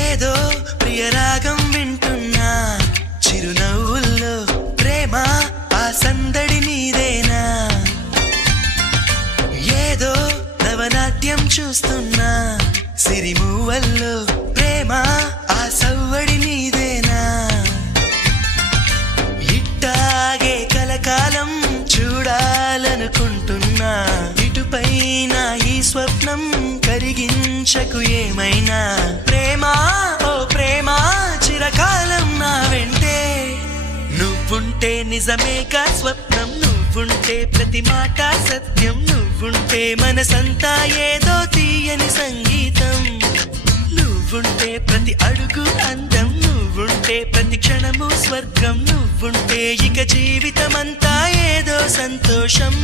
ఏదో ప్రియరాగం వింటున్నా చిరునవ్వుల్లో ప్రేమ ఆ సందడి నీదేనా ఏదో నవనాట్యం చూస్తున్నా సిరిమూవల్లో ప్రేమ ఆ సవ్వడి నీదేనా ఇట్టాగే కలకాలం చూడాలనుకుంటున్నా ఇటుపైన ఈ స్వప్నం కరిగించకు ఏమైనా ప్రేమ ఓ ప్రేమ చిరకాలం నా వెంటే నువ్వుంటే నిజమేగా స్వప్నం నువ్వుంటే ప్రతి మాట సత్యం నువ్వుంటే మనసంతా ఏదో తీయని సంగీతం నువ్వుంటే ప్రతి అడుగు అందం నువ్వుంటే ప్రతి క్షణము స్వర్గం నువ్వుంటే ఇక జీవితమంతా ఏదో సంతోషం